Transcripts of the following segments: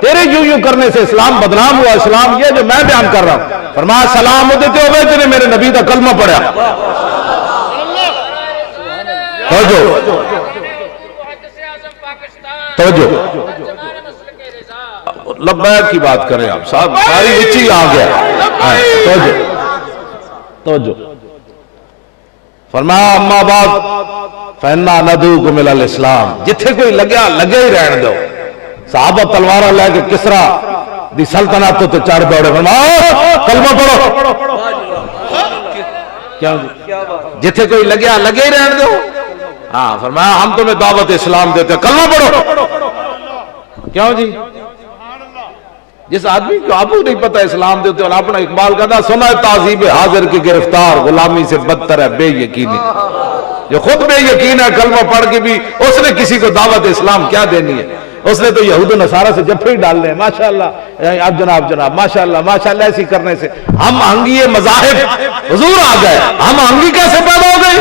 تیرے یوں کرنے سے اسلام بدنام ہوا. اسلام یہ جو میں بیان کر رہا ہوں. فرمایا سلام دیتے ہوئے جنہیں میرے نبی کا کلمہ پڑھا. توجہ لبیک کی بات کریں آپ صاحب, ساری بچی آ گیا. توجہ فرمایا اما بعد فإنا ندعوکم الی الاسلام. جتھے کوئی لگیا لگے ہی رہن دو. صحابہ تلوارہ لے کے کسرا دی سلطنت تو چڑھ دوڑے. فرمایا کلمہ پڑھو. کیا جتھے کوئی لگیا لگے ہی رہن دو. ہاں فرمایا ہم تمہیں دعوت اسلام دیتے, کلمہ پڑھو. کیوں جی؟ جس آدمی کو آپ کو نہیں پتہ اسلام دیتے اور اپنا اقبال کہتا سنا ہے تعذیب حاضر کی گرفتار, غلامی سے بدتر ہے بے یقینی. جو خود بے یقین ہے کلمہ پڑھ کے بھی اس نے کسی کو دعوت اسلام کیا دینی ہے؟ اس نے تو یہود و نصارہ سے جفے ہی ڈال لے. ماشاءاللہ اب جناب ماشاءاللہ ایسی کرنے سے ہم آہنگی مذاہب حضور آ گئے. ہم آہنگی کیسے پیدا ہو گئی؟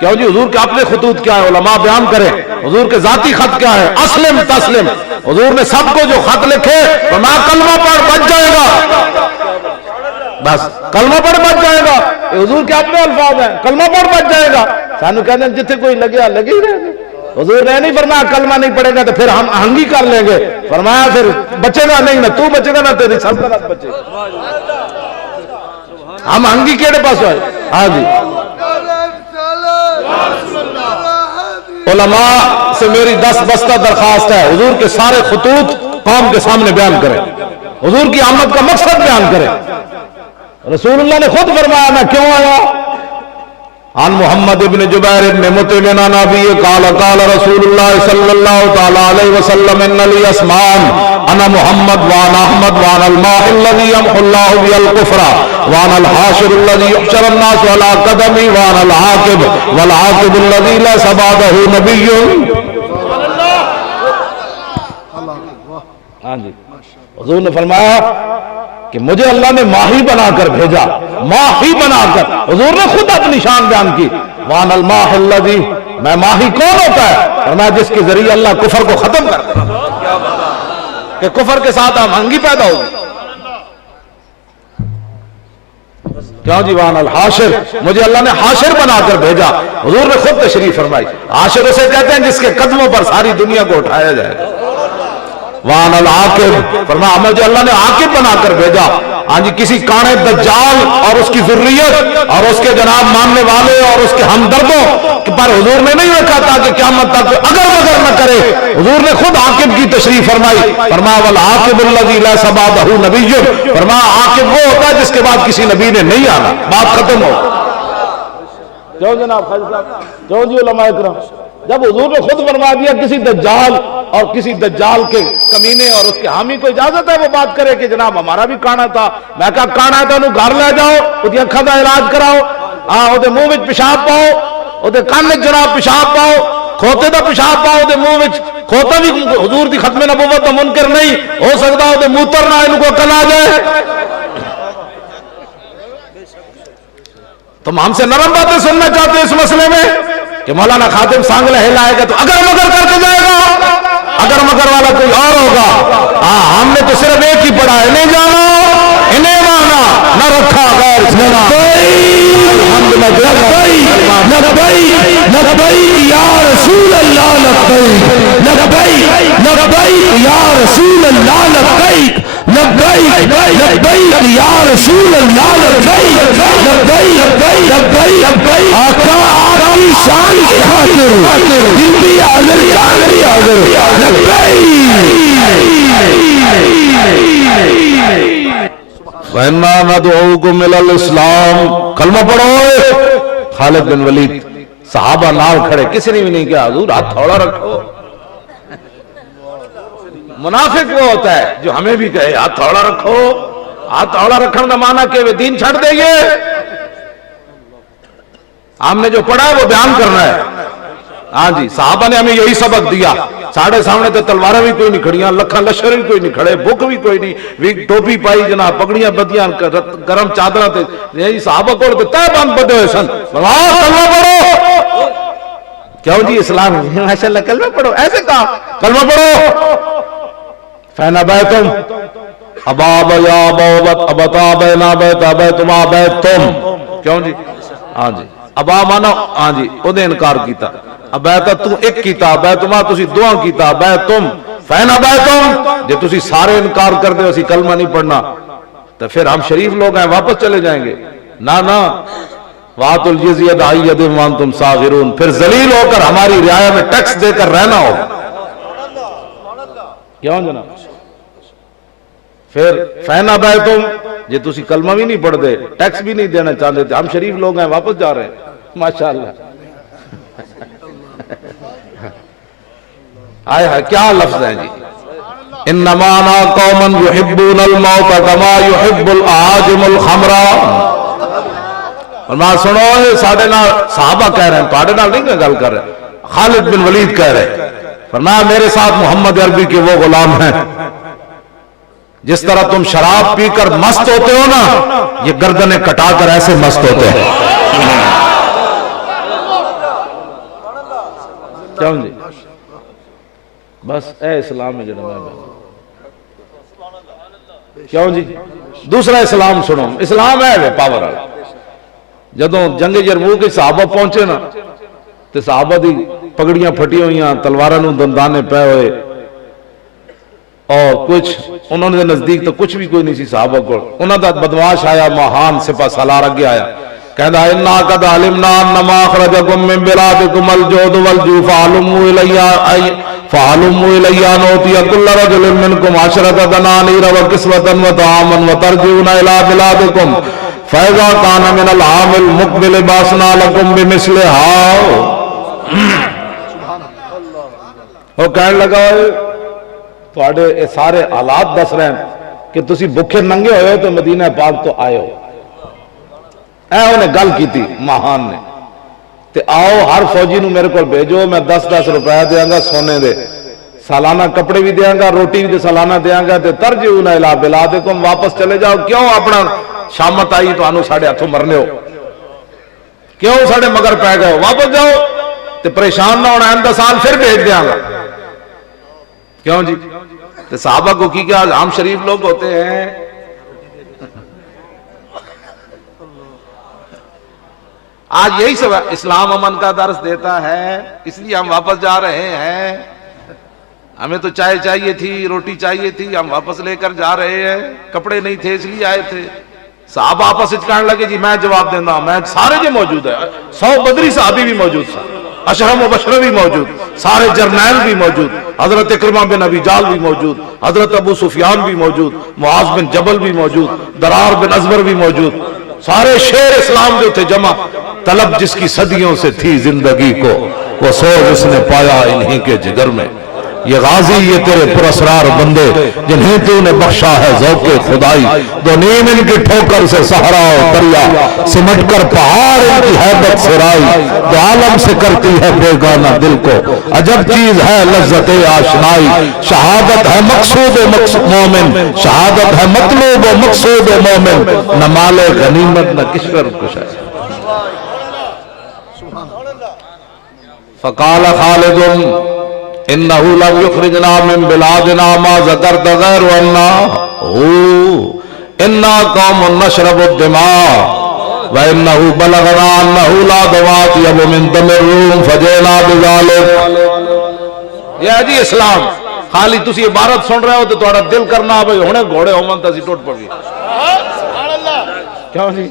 کیوں جی حضور کے اپنے خطوط کیا ہے, علماء بیان کریں. حضور کے ذاتی خط کیا ہے, اسلم تسلم. حضور نے سب کو جو خط لکھے فرمایا کلمہ پڑھ بچ جائے گا. بس کلمہ پڑھ بچ جائے گا. حضور کے اپنے الفاظ ہیں, کلمہ پڑھ بچ جائے گا. سانو کہتے ہیں جتنے کوئی لگیا لگے ہی رہے گا. حضور نے نہیں فرمایا کلمہ نہیں پڑھے گا تو پھر ہم آہنگی کر لیں گے. فرمایا پھر بچے گا نہیں, نہ تو بچے گا نہ تیری سلطنت بچے گا. ہم آہنگی کیڑے پاس ہوئے. ہاں جی علماء سے میری 10 بستہ درخواست ہے, حضور کے سارے خطوط قوم کے سامنے بیان کریں. حضور کی آمد کا مقصد بیان کریں. رسول اللہ نے خود فرمایا میں کیوں آیا. عن محمد ابن جبیر ابن مطعم عن ابی قال قال رسول اللہ صلی اللہ تعالی علیہ وسلم ان لی اسمان انا محمد وانا احمد وانا الماء الذي يمحو الله به الكفر وانا الحاشر الذي يحشر الناس على قدمي وانا العاقب والعاقب الذي ليس بعده نبي. ہاں جی حضور نے فرمایا کہ مجھے اللہ نے ماہی بنا کر بھیجا, ماہی بنا کر. حضور نے خود اپنی شان بیان کی. وان الماء الذی, میں ماہی کون ہوتا ہے؟ فرمایا جس کے ذریعے اللہ کفر کو ختم کر دے, کہ کفر کے ساتھ آہنگی پیدا ہوگی. کیوں جی وان الحاشر, مجھے اللہ نے حاشر بنا کر بھیجا. حضور نے خود تشریف فرمائی. حاشر اسے کہتے ہیں جس کے قدموں پر ساری دنیا کو اٹھایا جائے گا. وان العاقب, فرمایا مجھے اللہ نے عاقب بنا کر بھیجا. ہاں جی کسی کانے دجال اور اس کی ذریت اور اس کے جناب ماننے والے اور اس کے ہمدردوں پر حضور نے نہیں رکھا تھا کہ قیامت تک اگر مگر نہ کرے. حضور نے خود عاقب کی تشریف فرمائی. فرمایا والعاقب الذی لیس بعدہ نبی, فرمایا عاقب وہ ہوتا ہے جس کے بعد کسی نبی نے نہیں آنا, بات ختم ہو. جو جناب خالد صاحب, جو جی علماء کرام, جب حضور نے خود فرما دیا کسی دجال اور کسی دجال کے کمینے اور اس کے حامی کو اجازت ہے وہ بات کرے کہ جناب ہمارا بھی کانا تھا. میں کہا کانا ہے تو انہوں گھر لے جاؤ, وہ اکھاں دا علاج کراؤ, وہ منہ وچ پیشاب پاؤ, وہ کان وچ جناب پیشاب پاؤ, کھوتے دا پیشاب پاؤ, وہ منہ وچ کھوتا بھی حضور دی ختم نبوت دا منکر نہیں ہو سکتا. وہ موتر نہ ان کو کل آ جائے. تم ہم سے نرم باتیں سننا چاہتے اس مسئلے میں کہ مولانا خاتم سانگلہ ہلائے گا تو اگر مگر کر کے جائے گا, اگر مگر والا کوئی اور ہوگا. ہم نے تو صرف ایک ہی پڑھا ہے, انہیں جانا انہیں مانا نہ رکھا غیر لبیک یا رسول اللہ لبیک, لبیک لبیک یا رسول اللہ لبیک, لبیک لبیک یا رسول اللہ لبیک, لبیک لبیک آقا آپ کی شان کی خاطر دل بھی حاضر جان بھی حاضر. فَإِنَّا نَدْعُوكُمْ إِلَى الْإِسْلَامِ. کلمہ پڑھو. خالد بن ولید صحابہ نال کھڑے, کسی نے بھی نہیں کہا حضور ہاتھ تھوڑا رکھو. منافق وہ ہوتا ہے جو ہمیں بھی کہے ہاتھ تھوڑا رکھو. ہاتھ تھوڑا رکھنے کا معنی کہ وہ دین چھڑ دیں گے. ہم نے جو پڑھا ہے وہ بیان کرنا ہے. ہاں جی صحابہ نے ہمیں یہی سبق دیا. ساڑھے سامنے تو تلواریں بھی کوئی نہیں کھڑیاں, لکھاں لشکر بھی کوئی نہیں کھڑے, بک بھی کوئی نہیں, ویگ ٹوپی پائی جناب, پگڑیاں بدیاں, گرم چادراں تے. یہی صحابہ کو تے بند بدے ہوئے سن. کلمہ پڑھو. کیوں جی اسلام ماشاءاللہ کلمہ پڑھو, ایسے کہا کلمہ پڑھو. فین ابیتم اباب یا ابوبت ابتا بینا بیت ابیتم ابیتم، کیوں جی؟ ہاں جی، ابا مانا ہاں جی اودے انکار کیتا، ابیتا تو ایک کیتا، ابیتما تسی دعا کیتا، ابیتم فین ابیتم جے تسی سارے انکار کر دے اسی کلمہ نہیں پڑھنا تو پھر ہم شریف لوگ ہیں واپس چلے جائیں گے؟ نا وَآتُوا الْجِزْيَةَ عَنْ يَدٍ وَأَنْتُمْ صَاغِرُونَ، پھر ذلیل ہو کر ہماری رعایا میں ٹیکس دے کر رہنا ہو، کیوں جناب؟ پھر فین ابیتم جے تسی کلمہ بھی نہیں پڑھ دے، ٹیکس بھی نہیں دینا چاہتے تھے، ہم شریف لوگ ہیں واپس جا رہے ہیں، ماشاءاللہ آئے کیا لفظ ہیں جی، انما انا قوما يحبون الموت كما يحب الاعاجم الخمر، اور میں سنو ساڑھے نال صحابہ کہہ رہے ہیں، تواڈے نال نہیں گل کر رہے، خالد بن ولید کہہ رہے ہیں، فرمایا میرے ساتھ محمد عربی کے وہ غلام ہیں جس طرح تم شراب پی کر مست ہوتے ہو نا، یہ گردنیں کٹا کر ایسے مست ہوتے ہیں، کیوں جی؟ بس اے اسلام میں جناب کیوں جی؟ دوسرا اسلام سنو، اسلام ہے وہ پاور والا، جدوں جنگ یرموک کے صحابہ پہنچے نا تے صحابہ دی پگڑیاں پھٹی ہوئیاں، تلواراں نوں دندانے پے ہوئے، اور کچھ انہوں نے نزدیک تو کچھ بھی کوئی نہیں سی صحابہ کو، انہوں دا بدماش آیا مہان سپہ سالار اگے آیا، کہنا اِنَّا قَدْ عَلِمْنَا أَنَّمَا أَخْرَجَكُم مِّن بِلَادِكُمُ الْجُوعُ وَالْجُوعُ فَهَلُمُّوا إِلَيَّ نُؤْتِيَ كُلَّ رَجُلٍ مِّنكُمْ عَشْرَةَ دَنَانِيرَ وَكِسْوَةً وَطَعَامًا وَتَرْجِعُونَ إِلَىٰ بِلَادِكُمْ فَإِذَا كَانَ مِنَ الْعَامِ الْمُقْبِلِ بَعَثْنَا لَكُم بِمِثْلِهَا، وہ کہنے لگا تواڈے سارے حالات دس رہے ہیں کہ تسی بھوکے ننگے ہوئے ہو تو مدینہ پاک تو آئے ہو، اے انہیں گل کی تھی مہان نے، تے آؤ ہر فوجی نو میرے کو بھیجو، میں 10-10 روپے دیاں گا سونے دے، سالانہ کپڑے بھی دیاں گا، روٹی بھی سالانہ دیاں گا، تے ترجعون الی بلادکم واپس چلے جاؤ، کیوں اپنا شامت آئی تو آنو ساڑھے ہاتھوں مرنے ہو، کیوں ساڑھے مگر پہ گئے ہو، واپس جاؤ تے پریشان نہ ہونا، اندہ سال پھر بھیج دیاں گا، کیوں جی؟ تے صحابہ کو کی کیا ہم شریف لوگ ہوتے ہیں، آج یہی سب اسلام امن کا درس دیتا ہے، اس لیے ہم واپس جا رہے ہیں، ہمیں تو چائے چاہیے تھی، روٹی چاہیے تھی، ہم واپس لے کر جا رہے ہیں، کپڑے نہیں تھے اس لیے آئے تھے، صحابہ آپس کہنے لگے جی میں جواب دینا، میں سارے جو موجود ہے، 100 بدری صحابی بھی موجود تھا، اشرم و بشر بھی موجود، سارے جرنیل بھی موجود، حضرت اکرمہ بن ابی جال بھی موجود، حضرت ابو سفیان بھی موجود، معاذ بن جبل بھی موجود، درار بن ازبر بھی موجود، سارے شیر اسلام جو تھے جمع، طلب جس کی صدیوں سے تھی زندگی کو، وہ سوز اس نے پایا انہی کے جگر میں، یہ غازی یہ تیرے پراسرار بندے جنہیں تو نے بخشا ہے ذوق خدائی، دو نیم ان کی ٹھوکر سے صحرا و دریا، سمٹ کر پہاڑ ان کی حیبت سے رائی، دو عالم سے کرتی ہے بیگانہ دل کو، عجب چیز ہے لذت آشنائی، شہادت ہے مقصود و مومن، شہادت ہے مطلوب و مقصود و مومن، نہ مال غنیمت نہ کشور کش ہے۔ فقال خالد انہو لم یخرجنا من بلادنا ما ذکرت غیر وانا انا قوم نشرب الدماء وانہو بلغنا انہو لا دوات یب من دم الروم فجینا بذالک۔ یہ جی اسلام، خالی تسی عبارت سن رہے ہو تو تھوڑا دل کرنا بھئی ہونے گھوڑے ہو من تسی ٹوٹ پڑی، کیوں نہیں؟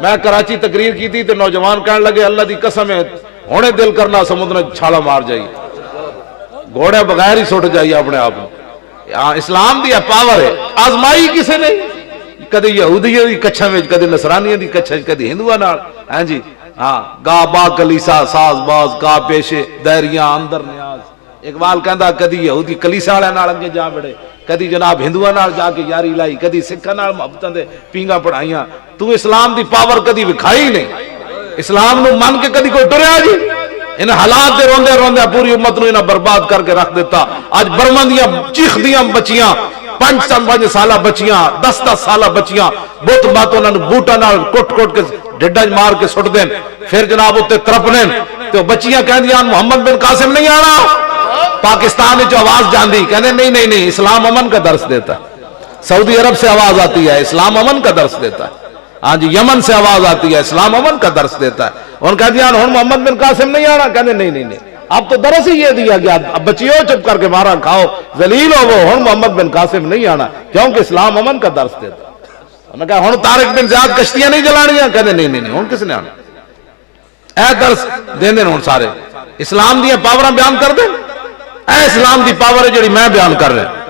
میں کراچی تقریر کی تھی تو نوجوان کہنے لگے اللہ دی قسم ہے ہونے دل کرنا سمندر چھالا مار جائی، گھوڑے بغیر ہی سٹ جائیے اپنے آپ میں، اسلام دی پاور ہے، آزمائی کسے نے، کدی یہودیوں دی کچھا میں، کدی نصرانیوں دی کچھا میں، کدی ہندوؤں نال، ہاں جی ہاں، گا با کلیسا ساز باز کا پیشے دائریاں اندر نیاز، اقبال کہندا کدی یہودی کلیسا والے نال اگے جا بڑے، کدی جناب ہندوؤں نال جا کے یاری لائی، کدی سکھاں نال محبتاں دے پینگا پڑھائیاں، تو اسلام دی پاور کدی وکھائی نہیں، اسلام نو من کے کدی کوئی ٹریا جی؟ ان حالات دے روندے روندے پوری امت نو انہاں برباد کر کے رکھ دیتا، آج برما دیاں چیخ دیاں بچیاں، 5 سالہ بچیاں، 10 سالہ بچیاں، بت بات انہاں بوٹا نال کٹ کٹ کے ڈڈا مار کے سٹ دین، پھر جناب اتے ترپنین تو بچیاں کہندیاں محمد بن قاسم نہیں آنا، پاکستان جو آواز جاندی کہنے نہیں اسلام امن کا درس دیتا ہے. سعودی عرب سے آواز آتی ہے اسلام امن کا درس دیتا ہے. ہاں جی یمن سے آواز آتی ہے اسلام امن کا درس دیتا ہے. ان کہہ دیا ہن محمد بن قاسم نہیں آنا, کہنے نہیں اب تو درس ہی یہ دیا گیا, اب بچیو چپ کر کے مارا کھاؤ ذلیل ہو وہ, ہن محمد بن قاسم نہیں آنا کیونکہ اسلام امن کا درس دیتا ہے. انہوں نے کہا ہن طارق بن زیاد کشتیاں نہیں جلانیاں, کہنے نہیں ہن کس نے آنا, اے درس دیندے ہن سارے اسلام دیا پاوراں بیان کر دیں, اے اسلام دی پاور ہے جڑی میں بیان کر رہا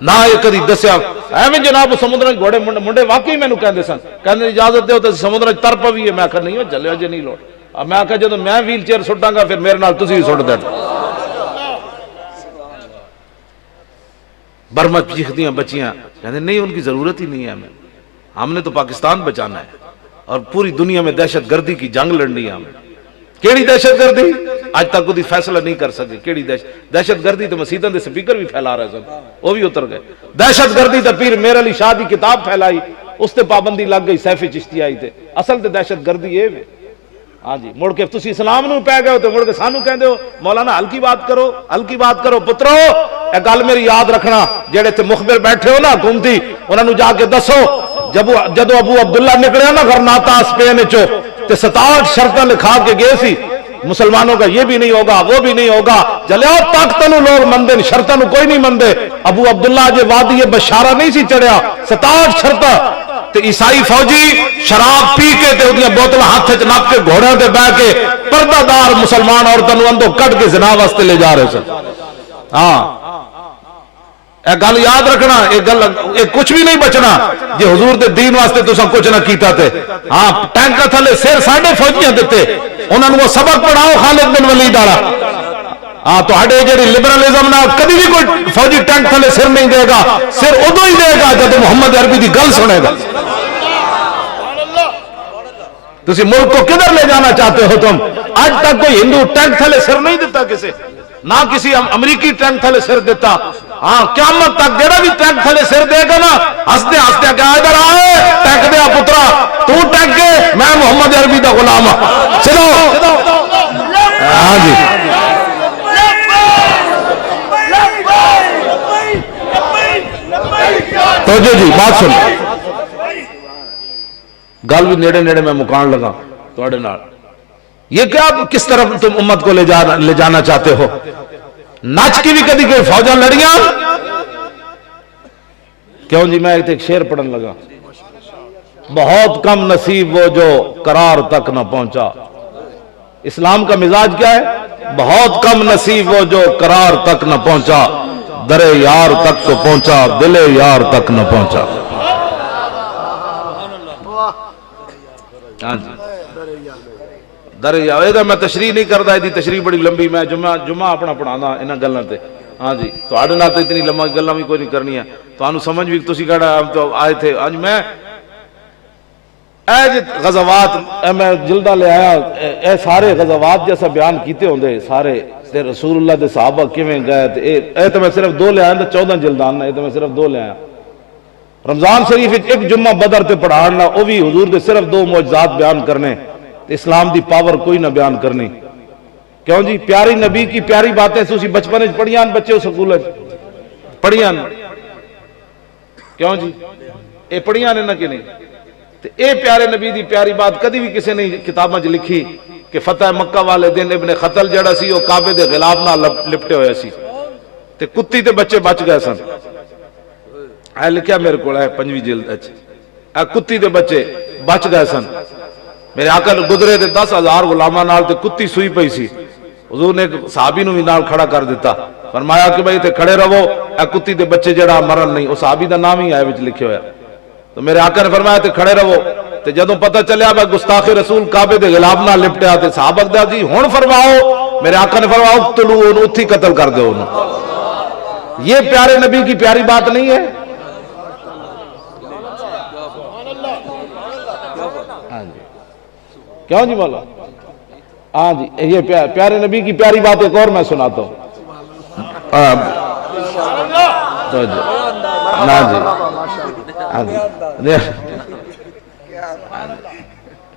نہ یہ کدی دسیا ایویں جناب سمندر گھوڑے منڈے واقعی مینوں کہندے سن, کہندے اجازت دیو تے سمندر تر پوی ہے. میں آکھا نہیں چلے جے نہیں لوڑ, اب میں آکھا جدوں میں ویل چیئر سٹاں گا پھر میرے نال تسی بھی سٹ دینا. برما چیخدیاں بچیاں کہندے نہیں ان کی ضرورت ہی نہیں ہے ہمیں, ہم نے تو پاکستان بچانا ہے اور پوری دنیا میں دہشت گردی کی جنگ لڑنی ہے ہمیں. کیڑی دہشت گردی آج تک کوئی فیصلہ نہیں کر سکے. کیڑی دہشت گردی تو مسیتاں دے سپیکر بھی پھیلا رہے سن, وہ بھی اتر گئے. دہشت گردی تو پیر میر علی شاہ دی کتاب پھیلائی, اس تے پابندی لگ گئی, سیف چشتی آئی تے. اصل تے دہشت گردی یہ ہے. ہاں جی مڑ کے تسی اسلام نو پہ گئے ہو تو مڑ کے سانو کہندے ہو مولانا ہلکی بات کرو, ہلکی بات کرو. پترو اے گل میری یاد رکھنا, جڑے تے مخبر بیٹھے ہو نا حکومتی, انہاں نو جا کے دسو جدو ابو عبداللہ نکلیا نا غرناطہ اسپین چو تے 67 شرطیں لکھا کے گئے سی مسلمانوں کا, یہ بھی نہیں ہوگا وہ بھی نہیں ہوگا. جلیا طاقتوں لوگ مندے, شرطوں کوئی نہیں مندے. ابو عبداللہ جے وادی بشارہ نہیں سی چڑھیا 67 شرطاں تے عیسائی فوجی شراب پی کے تے اودیاں بوتل ہاتھ وچ نپ کے گھوڑیاں تے بیٹھ کے پردہ دار مسلمان عورتاں نوں اندھو کٹ کے زنا واسطے لے جا رہے سن. ہاں اے گل یاد رکھنا, اے کچھ بھی نہیں بچنا جے حضور دے دین واسطے تساں کچھ نہ کیتا تے. ہاں ٹینک تھلے سر ساڈے فوجیاں دتے, انہاں نوں وہ سبق پڑھاؤ خالد بن ولید والا. ہاں تہاڈے جڑی لبرلزم نال کبھی بھی کوئی فوجی ٹینک تھلے سر نہیں دے گا, سر ادو ہی دے گا جب محمد عربی دی گل سنے گا. تسی ملک کو کدھر لے جانا چاہتے ہو تم؟ آج تک کوئی ہندو ٹینک تھلے سر نہیں دیتا کسی, نہ کسی امریکی ٹینک تھلے سر دیتا. ہاں قیامت تک جڑا بھی ٹینک تھلے سر دے گا نا ہستے ہستے کہ ادھر آئے ٹینک دیا پترا, تو ٹینک کے میں محمد عربی دا غلام ہوں. چلو ہاں جی تو جی بات سن, گل بھی نیڑے نیڑے میں مکان لگا تھوڑے نال. یہ کیا کس طرف تم امت کو لے جانا چاہتے ہو؟ نچ کی بھی کدی کوئی فوجاں لڑیاں کیوں جی؟ میں ایک شعر پڑھن لگا, بہت کم نصیب وہ جو قرار تک نہ پہنچا. اسلام کا مزاج کیا ہے؟ بہت کم نصیب وہ جو قرار تک نہ پہنچا, در یار تک تو پہنچا دل یار تک نہ پہنچا. ہاں جی در یار, میں تشریح نہیں کرتا, یہ تشریح بڑی لمبی, میں جمعہ اپنا پڑھانا انہاں گلاں تے. ہاں جی تواڈے نال تے اتنی لمبی گلاں بھی کوئی نہیں کرنی ہے, تانوں سمجھ بھی تسی کہڑا تو آئے تھے. آج میں اے غزوات میں جلدہ لے آیا, اے سارے غزوات جیسا بیان کیتے ہوندے سارے تے رسول اللہ دے صحابہ کیویں گئے تے اے تو میں صرف 2 لے آیا تے 14 جلدان, اے تو میں صرف 2 لے آیا. رمضان شریف ایک جمعہ بدر تے پڑھانا, وہ بھی حضور دے صرف 2 معجزات بیان کرنے, اسلام دی پاور کوئی نہ بیان کرنی. کیوں جی؟ پیاری نبی کی پیاری باتیں تسی بچپن وچ پڑھیاں بچے سکول وچ پڑھیاں, کیوں جی اے پڑھیاں نے نہ کہ نہیں؟ تے اے پیارے نبی دی پیاری بات کدی بھی کسی نے کتاباں وچ لکھی کہ فتح مکہ والے دن ابن خطل جڑا سی وہ کعبے دے غلاف نال لپٹے ہوئے سی تے کتی تے بچے بچ گئے سن. اے لکھیا میرے کو ہے 5ویں جلد اچ, اے کتی تے بچے بچ گئے سن. میرے آقا گزرے تے 10,000 غلاماں نال تے کتی سوئی پئی سی. حضور نے ایک صحابی نو بھی نال کھڑا کر دیتا, فرمایا کہ بھائی تے کھڑے رہو, اے کتی تے بچے جڑا مرن نہیں. اس صحابی دا نام ہی ہے وچ لکھیا ہوا. تو میرے آقا نے فرمایا تے کھڑے رہو. تے جدوں پتہ چلیا بھائی گستاخ رسول کعبے دے غلاف نال لپٹیا تے صحابہ دا جی ہن فرماؤ, میرے آقا نے فرمایا اقتلوا, اونوں اتھی قتل کر دو اونوں. یہ پیارے نبی کی پیاری بات نہیں ہے؟ کیوں جی مولا؟ ہاں جی یہ پیارے نبی کی پیاری بات ایک اور میں سناتا ہوں.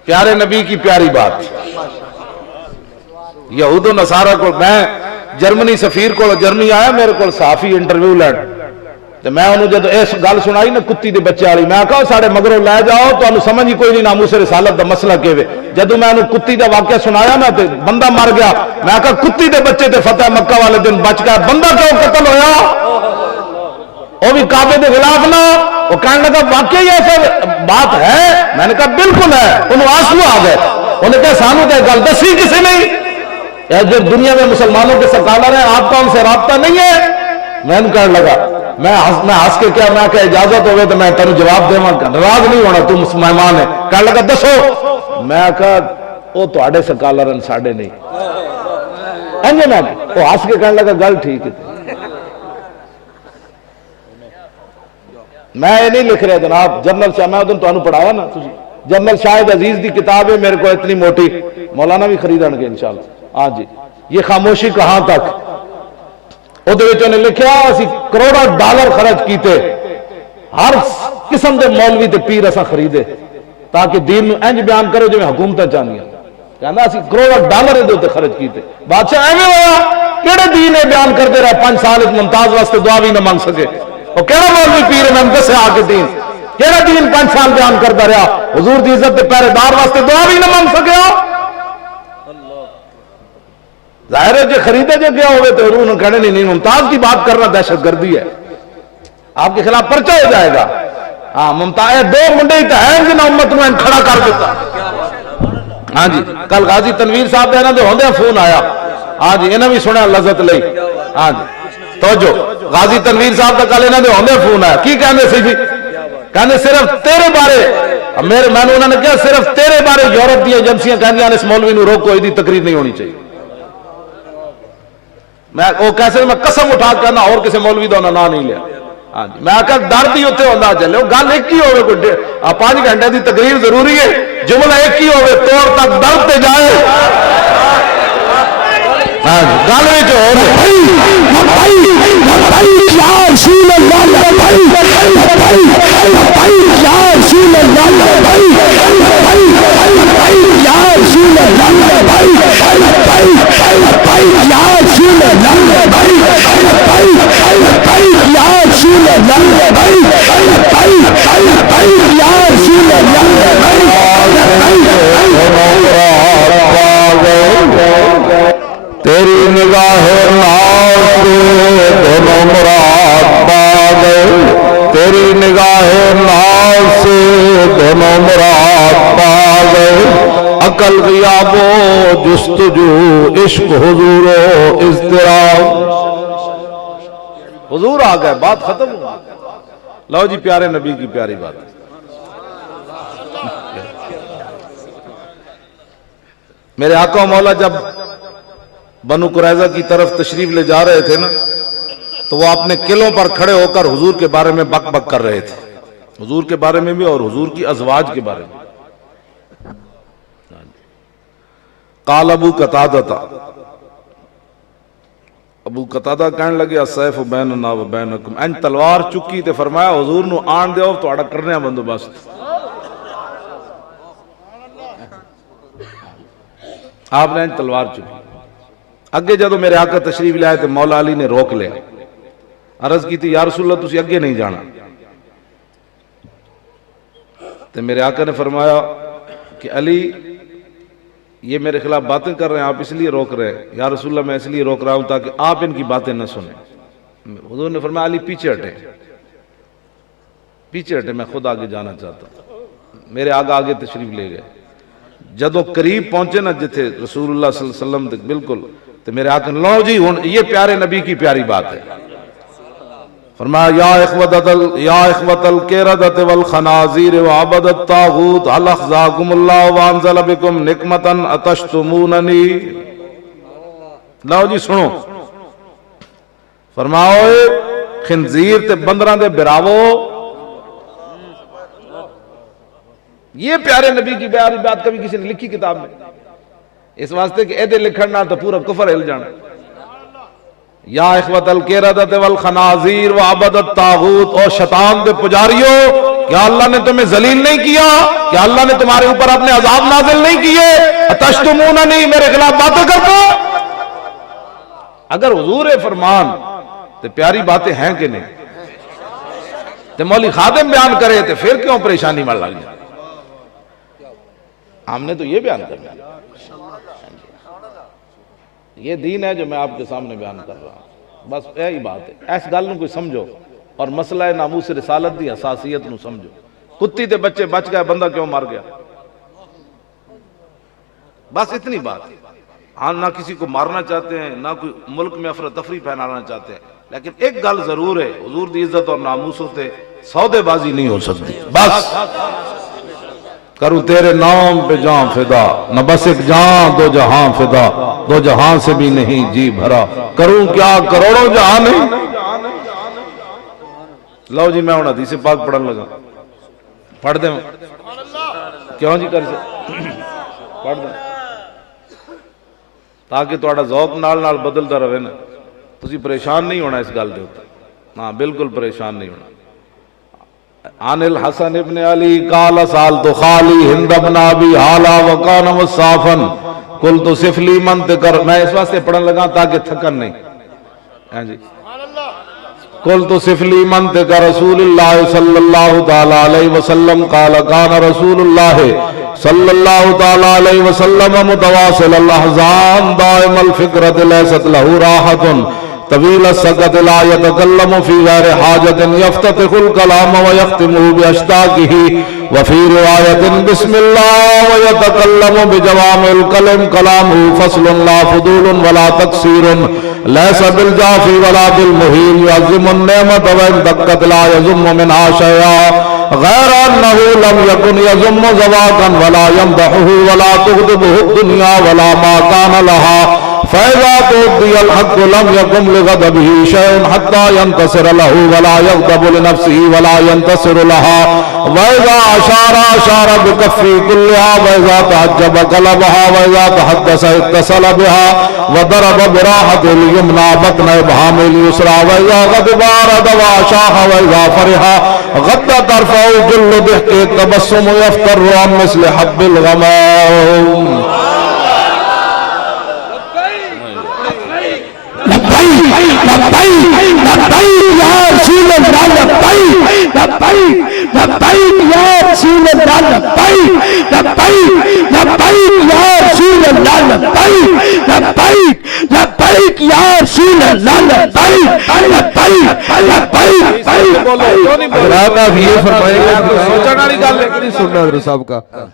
پیارے نبی کی پیاری بات, یہود و نصارہ کو میں جرمنی سفیر کو جرمنی آیا میرے کو صحافی انٹرویو لین تو میں انہوں جدو اس گل سنائی نا کتی دے بچے والی میں کہا ساڑے مگروں لے جاؤ تو انہوں سمجھ ہی کوئی نہیں ناموس رسالت دا مسئلہ کیوے جدو میں انہوں کتی دا واقعہ سنایا نا تو بندہ مر گیا میں کہا کتی دے بچے تے فتح مکہ والے دن بچ گیا بندہ کیوں قتل ہویا وہ بھی کعبے دے خلاف نہ وہ کہنے لگا واقعی ایسا بات ہے میں نے کہا بالکل ہے انہوں آنسو آ گئے انہوں نے کہا سانو تے گل دسی کسی نہیں جو دنیا میں مسلمانوں کے سکالر ہیں آپ کا ان سے رابطہ نہیں ہے میں نے کہنے لگا میں ہنس کے کیا میں کہ اجازت ہوئے تو میں تینوں جواب دے ناراض نہیں ہونا تو مہمان ہے کہنے لگا دسو میں کہا وہ تواڈے سکالر ہیں ساڈے نہیں انجے میں وہ ہنس کے کہنے لگا گل ٹھیک ہے میں یہ نہیں لکھ رہا جناب جنرل شاہ میں ادھر تمہیں پڑھایا نا جنرل شاہد عزیز دی کتاب ہے میرے کو اتنی موٹی مولانا بھی خریدن گے انشاءاللہ ہاں جی یہ خاموشی کہاں تک وہ نے لکھیا اسی کروڑا ڈالر خرچ کیتے ہر قسم دے مولوی تے پیر اسا خریدے تاکہ دین نو انج بیان کرو جو حکومتاں چاہنیاں کہنا اسی کروڑا ڈالر دے خرچ کیتے بادشاہ ایویں ہویا کیڑے دین ہے بیان کرتے رہے 5 سال ممتاز واسطے دعا بھی نہ مانگ سکے وہ کہڑا مولوی پیر میں دسے آ کے دین کہڑا دین 5 سال بیان کرتا رہا حضور دی عزت دے پہرے دار واسطے دعا بھی نہ مانگ سکیا ظاہر ہے جو خریدے جو گیا ہوئے تو انہوں نے کہنے نہیں ممتاز کی بات کرنا دہشت گردی ہے آپ کے خلاف پرچہ ہو جائے گا ہاں ممتاز 2 منڈے ہی تو ہیں جنہیں امت میں کھڑا کر دیتا ہاں جی کل غازی تنویر صاحب دینا دے ہوندے فون آیا ہاں جی انہیں بھی سنیا لذت لئی ہاں جی توجہ غازی تنویر صاحب کا کل انہیں دے ہوندے فون آیا کی کہنے سی جی کہنے صرف تیرے بارے میں نے انہوں نے کہا صرف تیرے بارے یورپ دی ایجنسیاں کہنے اس مولوی نو روکو ایدی تقریر نہیں ہونی چاہیے وہ کیسے میں قسم اٹھا کہنا اور کسی مولوی دا نہ نہیں لیا ہاں جی میں آکھا ڈر دی ہوتے ہوندہ چلے گل ایک ہی ہوئے کوئی 5 گھنٹے دی تقریر ضروری ہے جملہ ایک ہی ہوئے طور تک ڈرتے جائے ہاں جی گل میں جو ہو تیری نگاہ ناز دونوں مراد پا گئے تیری نگاہ ناز سے دونوں مراد پا گئے عقل غیاب و جستجو عشق حضور و اضطراب حضور آ گئے بات ختم ہو لو جی پیارے نبی کی پیاری بات میرے آقا و مولا جب بنو قریظہ کی طرف تشریف لے جا رہے تھے نا تو وہ اپنے قلعوں پر کھڑے ہو کر حضور کے بارے میں بک بک کر رہے تھے حضور کے بارے میں بھی اور حضور کی ازواج کے بارے میں قال ابو قتادہ ابو قتادہ کہنے لگے السیف بیننا و بینکم ان تلوار چکی تے فرمایا حضور نو آن دیو تہاڈا کرنے بندوبست آپ نے تلوار چکی اگے جدو میرے آقا تشریف لے آئے تو مولا علی نے روک لیا عرض کی تھی یا رسول اللہ تسی اگے نہیں جانا تو میرے آقا نے فرمایا کہ علی یہ میرے خلاف باتیں کر رہے ہیں آپ اس لیے روک رہے ہیں یا رسول اللہ میں اس لیے روک رہا ہوں تاکہ آپ ان کی باتیں نہ سنیں حضور نے فرمایا علی پیچھے ہٹے میں خود آگے جانا چاہتا ہوں میرے آگے تشریف لے گئے جدو قریب پہنچے نا جتھے رسول اللہ صلی اللہ علیہ وسلم تک بالکل تو میرے آقا لو جی یہ پیارے نبی کی پیاری بات ہے فرمایا یا اخوت القردۃ والخنازیر وعبد الطاغوت هل اخزاکم اللہ وانزل بکم نقمتا اتشتموننی لو جی سنو فرماؤ خنزیر تے بندراں دے براوو یہ پیارے نبی کی پیاری بات کبھی کسی نے لکھی کتاب میں اس واسطے کہ ایدے لکھنا تو پورا کفر ہل جانا یا اخوت القردۃ والخنازیر وعبد الطاغوت اور شیطان دے پجاریوں کیا اللہ نے تمہیں ذلیل نہیں کیا کیا اللہ نے تمہارے اوپر اپنے عذاب نازل نہیں کیے اتشتموننی میرے خلاف باتیں کرتے اگر حضور فرمان تو پیاری باتیں ہیں کہ نہیں؟ تو مولی خادم بیان کرے تو پھر کیوں پریشانی میں لگ جائے؟ ہم نے تو یہ بیان کرنا ہے، یہ دین ہے جو میں آپ کے سامنے بیان کر رہا ہوں، بس یہی بات ہے۔ ایس گل نو کوئی سمجھو اور مسئلہ ناموس رسالت دی حساسیت نو سمجھو۔ کتی تے بچے بچ گئے، بندہ کیوں مر گیا؟ بس اتنی بات ہے۔ ہاں نہ کسی کو مارنا چاہتے ہیں، نہ کوئی ملک میں افراتفری پھیلانا چاہتے ہیں، لیکن ایک گل ضرور ہے، حضور دی عزت اور ناموس ہوتے سودے بازی نہیں ہو سکتی۔ بس کروں تیرے نام پہ جان فدا، نہ بس ایک جان دو جہاں فدا، دو جہاں سے بھی نہیں جی بھرا، کروں کیا کروڑوں جہاں نہیں۔ لو جی میں انہاں حدیث پاک پڑھن لگا، پڑھ دیں کیوں جی کر سے پڑھ دیں تاکہ تھوڑا ذوق نال بدلتا رہے نا، تسی پریشان نہیں ہونا اس گل دے اوپر، ہاں بالکل پریشان نہیں ہونا۔ عن الحسن ابن علی قال سالت خالی ہند بن ابی حالا وکان مصافا قلت صف لی منطقر، میں اس واسطے پڑھن لگا تاکہ تھکن نہیں، ہاں جی قلت صف لی منطق رسول اللہ صلی اللہ تعالی علیہ وسلم قال کان رسول اللہ صلی اللہ تعالی علیہ وسلم متواصل الاحزان دائم الفکرت لیست له راحت طویل السکت لا يتکلم فی غیر حاجت یفتتح الکلام ویختمه باشتاقه وفی روایت بسم اللہ ویتکلم بجوامع الکلم کلامه فصل لا فضول ولا تقصیر لیس بالجافی ولا بالمہین یعظم النعمت وان دقت لا یزم منها شیئا غیر انه لم یکن یزم زواقا ولا یمدحه ولا تغضبه الدنیا ولا ما کان لها فَإِذَا تُؤْدِيَ الْحَقُّ لَمْ يَقُمْ لِغَضَبِهِ شَيْءٌ حَتَّى يَنْتَصِرَ لَهُ وَلَا يَغْضَبُ لِنَفْسِهِ وَلَا يَنْتَصِرُ لَهَا وَإِذَا أَشَارَ بِكَفِّهِ كُلِّهَا وَإِذَا تَعَجَّبَ قَلَبَهَا وَإِذَا تَحَدَّثَ اتصل بها وضرب براحة اليمنى بطن إبهام اليسرى وإذا غضب أراد وأشاح وإذا فرح غض طرفه جل ضحك التبسم يفتر عن مثل حب الغمام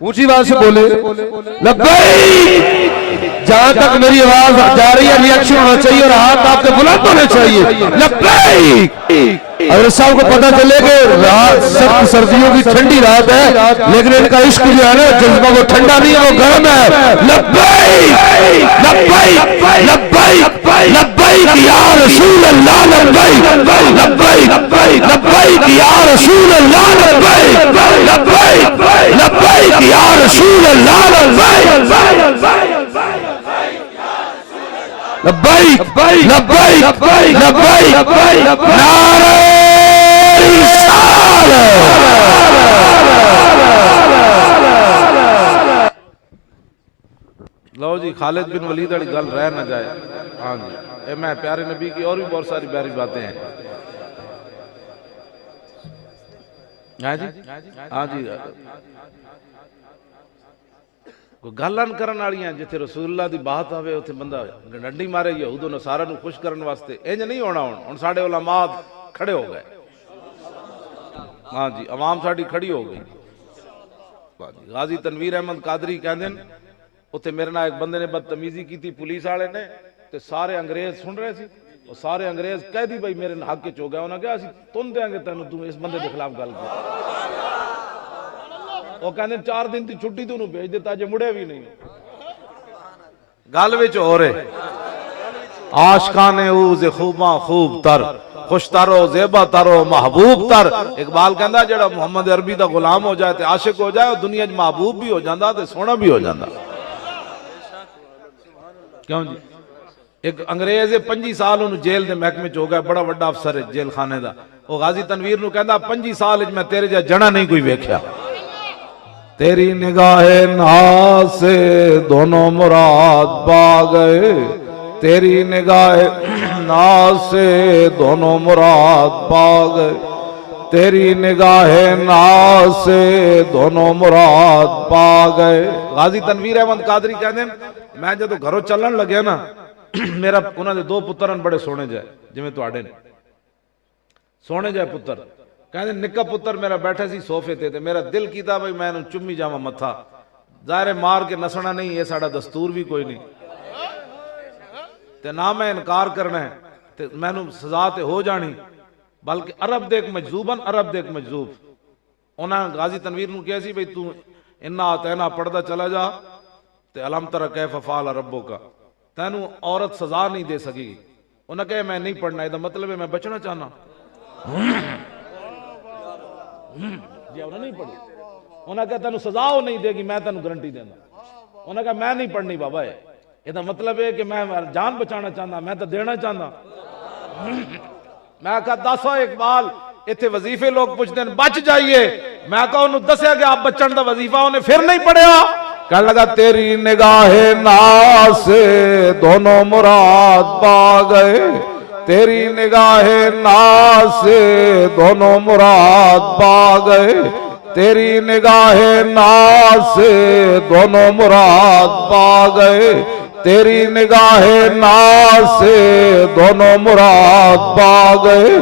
اونچی آواز سے بولے لبیک، جہاں تک میری آواز جا رہی ہے ریاکشن ہونا چاہیے اور ہاتھ آپ کے بلند ہونے چاہیے۔ لبیک اگر صاحب کو پتہ چلے کہ رات سخت سردیوں کی ٹھنڈی رات ہے لیکن ان کا عشق جو ہے نا جذبہ وہ ٹھنڈا نہیں ہے، وہ گرم ہے۔ لبیک لبیک لبیک لبیک یا رسول اللہ، لبیک لبیک لبیک یا رسول اللہ، لبیک لبیک لبیک یا رسول اللہ، لبیک لبیک لبیک لبیک نعرہ رسالت۔ لو جی خالد بن ولید والی گل رہ نہ جائے، ہاں جی اے میں پیارے نبی کی اور بھی بہت ساری پیاری باتیں ہیں، ہاں جی ہاں جی گلن کرن والیاں جتھے رسول اللہ دی بات آوے اوتھے بندہ ڈنڈی مارے یہود و نصارہ نو خوش کرن واسطے، انج نہیں ہونا ہن ساڈے علماء کھڑے ہو گئے، ہاں جی عوام ساڈی کھڑی ہو گئی۔ غازی تنویر احمد قادری کہندے اوتھے میرے نال ایک بندے نے بدتمیزی کی پولیس والے نے تے سارے انگریز سن رہے سی، اور سارے انگریز قیدی بھائی میرے حق وچ ہو گئے، انہاں کہا اسی تن دیاں گے تینوں تو اس بندے دے خلاف گل کر، وہ کہنے 4 دن دی چھٹی تو انہوں بھیج دیتا جے مڑے بھی نہیں، گل وچ ہو رہے عاشقان اوز خوباں خوب تر خوش ترو زیبا ترو محبوب تر۔ اقبال کہندا جڑا محمد عربی دا غلام ہو جائے تے عاشق ہو جائے، دنیا وچ محبوب بھی ہو جاندا تے سونا بھی ہو جاندا۔ کیوں جی ایک انگریز 25 سال انہوں جیل دے محکمے چ ہو گیا، بڑا بڑا افسر ہے جیل خانے دا، وہ غازی تنویر نو کہندا 25 سال وچ میں تیرے جا جنا نہیں کوئی ویکھیا، تیری نگاہ ناز سے دونوں مراد پا گئے، تیری نگاہ ناز سے دونوں مراد پا گئے، تیری نگاہ ناز سے دونوں مراد پا گئے۔ غازی تنویر احمد قادری کہتے ہیں میں جدو گھروں چلن لگیا نا میرا انہوں نے دو پترن بڑے سونے جائے جویں تواڈے نے سونے جائے پتر کہتے نکا پتر میرا بیٹھا سی صوفے تے میرا دل کیتا بھائی میں چمی جاواں متھا، ظاہر مار کے نسنا نہیں، یہ ساڈا دستور بھی کوئی نہیں تے نہ میں انکار کرنا ہے تے میں سزا تے ہو جانی، بلکہ عرب دیکھ مجذوباً عرب دیکھ مجذوب۔ انہاں غازی تنویر نو کہا سی بھئی تو انا آتینا پڑھدا چلا جا تے علم تر کیف فعل ربک، تینوں عورت سزا نہیں دے سکی۔ انہاں کہا میں نہیں پڑھنا، یہ مطلب ہے میں بچنا چاہنا جی انہوں نے نہیں پڑھی، انہوں نے کہا تینوں سزا ہو نہیں دے گی، میں تینوں گارنٹی دینا۔ انہوں نے کہا میں نہیں پڑھنی بابا ہے، یہ مطلب ہے کہ میں جان بچانا چاہنا، میں تو دینا چاہنا۔ میں کہا دسو اقبال اتنے وظیفے لوگ پوچھتے ہیں بچ جائیے، میں کہا انہوں دسیا کہ آپ بچن دا وظیفہ انہیں پھر نہیں پڑھیا۔ کہنے لگا تیری نگاہ ناز سے دونوں مراد پا گئے، تیری نگاہ ناز سے دونوں مراد پا گئے، تیری نگاہ ناز سے دونوں مراد پا گئے، تیری نگاہ ناز سے دونوں مراد پا گئے،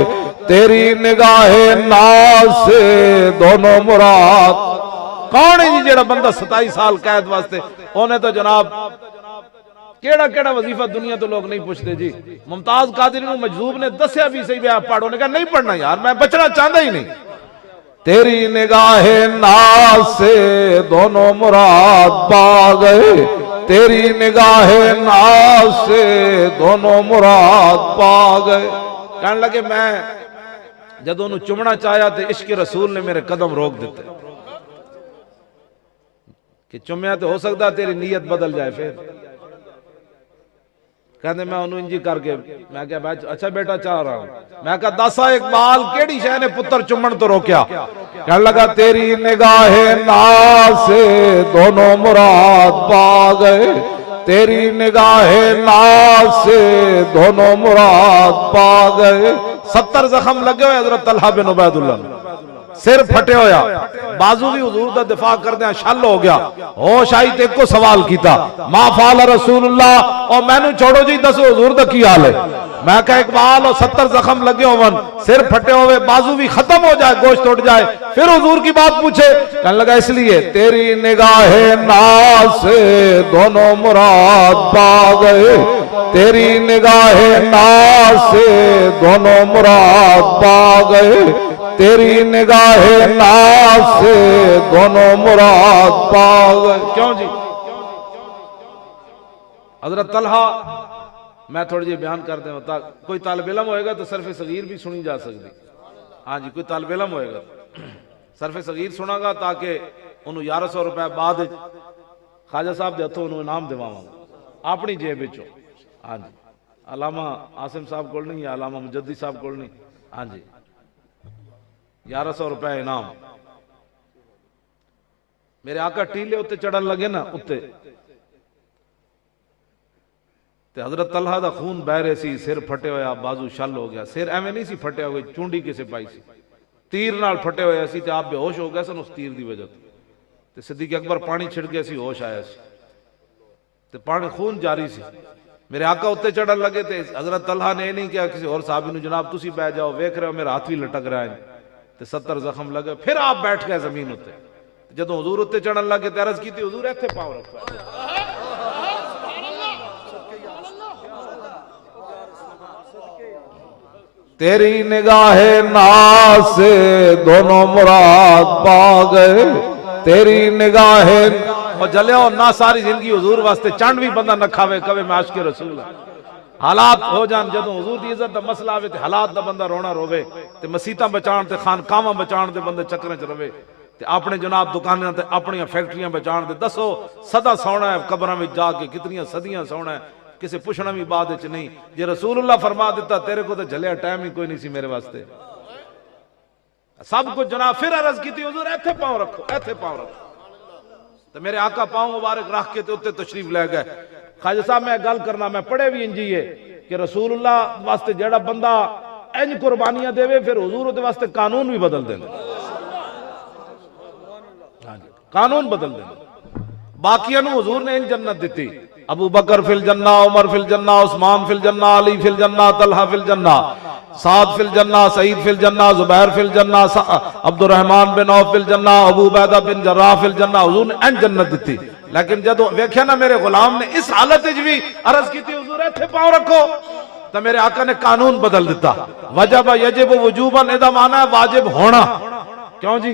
تیری نگاہ ناز سے دونوں مراد۔ کون ہے جی جڑا بندہ 27 سال قید واسطے انہیں تو جناب کیڑا کیڑا وظیفہ دنیا تو لوگ نہیں پوچھتے جی۔ ممتاز قادری نو مجذوب نے دسیا بھی صحیح بھی آپ پڑھو، نے کہا نہیں پڑھنا یار میں بچنا چاہتا ہی نہیں۔ تیری نگاہ ناز سے دونوں مراد پا گئے، تیری نگاہ ناز سے دونوں مراد پا گئے۔ کہنے لگے میں جدو انہوں چمنا چاہیا تے عشق رسول نے میرے قدم روک دیتے کہ چمیا تو ہو سکتا تیری نیت بدل جائے۔ پھر کہتے میں انہوں انجی کر کے میں کہا اچھا بیٹا چاہ رہا ہوں، میں کہا دسا اقبال کیڑی شے نے پتر چمن تو روکیا؟ کہنے لگا تیری نگاہ ناز سے دونوں مراد پا گئے، تیری نگاہ ناز سے دونوں مراد پا گئے۔ 70 زخم لگے ہوئے حضرت طلحہ بن عبید اللہ، سر پھٹے ہویا، بازو بھی حضور دا دفاع کر دیا شل ہو گیا، ہوش آئی تے کو سوال کیتا ما فعل رسول اللہ، اور میں نو چھوڑو جی دسو حضور دا کی حال ہے؟ میں کہا اقبال اور 70 زخم لگے ہوئے سر پھٹے ہوئے بازو بھی ختم ہو جائے گوشت اٹھ جائے پھر حضور کی بات پوچھے؟ کہنے لگا اس لیے تیری نگاہ ناز سے دونوں مراد پا گئے، تیری نگاہ ناز سے دونوں مراد پا گئے، تیری نگاہ ناز سے دونوں مراد پا گئے۔ کیوں جی؟ حضرت طلحہ میں تھوڑی جی بیان کرتے ہیں، کوئی طالب علم ہوئے گا تو صرف صغیر بھی سنی جا سکتی۔ ہاں جی کوئی طالب علم ہوئے گا صرف صغیر سنا گا تاکہ انہوں 1100 روپے بعد خواجہ صاحب دے ہتھوں انہوں انعام دیواں اپنی جیب وچوں۔ ہاں جی علامہ عاصم صاحب کول نہیں، علامہ مجدی صاحب کول نہیں، ہاں جی 1100 روپے انعام۔ میرے آقا ٹیلے اتے چڑھن لگے نا اتے تے حضرت طلحہ دا خون بہ رہے سی، سر پھٹے ہویا، بازو شل ہو گیا، سر ایویں نہیں سی پھٹے ہوئے چونڈی کسے پائی سی، تیر نال پھٹے ہوئے سی تے آپ بے ہوش ہو گئے سن اس تیر دی وجہ تے صدیق اکبر پانی چھڑ گئے سی، ہوش آیا سی تے پانی خون جاری سی۔ میرے آقا اتے چڑھن لگے تے حضرت طلحہ نے نہیں کیا کسی اور صحابی نو جناب تسی بہ جاؤ، ویکھ رہے ہو میرا ہاتھ بھی لٹک رہا ہے تے 70 زخم لگے، پھر آپ بیٹھ گئے زمین اتے۔ جدوں حضور اتے چڑھن لگے تے عرض کیتی حضور ایتھے پاؤں رکھو۔ تیری نگاہ ناز سے دونوں مراد پا گئے، تیری نگاہ اور جلیو نہ ساری زندگی حضور واسطے چانڈ بھی بندہ نہ کھاوے کبھی میں عاشق رسول حالات ہو جان جدوں حضور دی عزت دا مسئلہ آوے تے حالات دا بندہ رونا روے تے مسیتاں بچان تے خانقاواں بچان تے بندے چکریں چ روے تے اپنے جناب دکانیاں تے اپنی فیکٹریاں بچان تے دسو صدا سونا ہے قبراں وچ جا کے کتنیاں صدیاں سونا ہے، کسے پوچھنا بھی بعد وچ نہیں۔ جے رسول اللہ فرما دیتا تیرے کو تے جھلیا ٹائم ہی کوئی نہیں سی میرے واسطے سب کچھ جناب۔ پھر عرض کیتی حضور ایتھے پاؤں رکھو، ایتھے پاؤں رکھو تے میرے آقا پاؤں مبارک رکھ کے تے اتے تشریف لے گئے۔ خواجہ صاحب میں گل کرنا میں پڑھے بھی انجی ہے کہ رسول اللہ واسطے جیڑا بندہ انج قربانیاں دے پھر حضور دے واسطے قانون بھی بدل دیں قانون بدل دیں باقیاں نو حضور نے ان جنت دیتی ابو بکر فی الجنہ عمر فی الجنہ عثمان فی الجنہ علی فی الجنہ طلحہ فی الجنہ سعد فی الجنہ سعید فی الجنہ زبیر فی الجنہ عبد الرحمن بن عوف فی الجنہ ابو عبیدہ بن جراح فی الجنہ حضور نے ان جنت دیتی لیکن جدو ویکھیا نا میرے غلام نے اس حالت وچ بھی عرض کیتی حضور ایتھے پاؤں رکھو تو میرے آقا نے قانون بدل دیتا وجب یجب وجوباً ادا معنی ہے واجب ہونا کیوں جی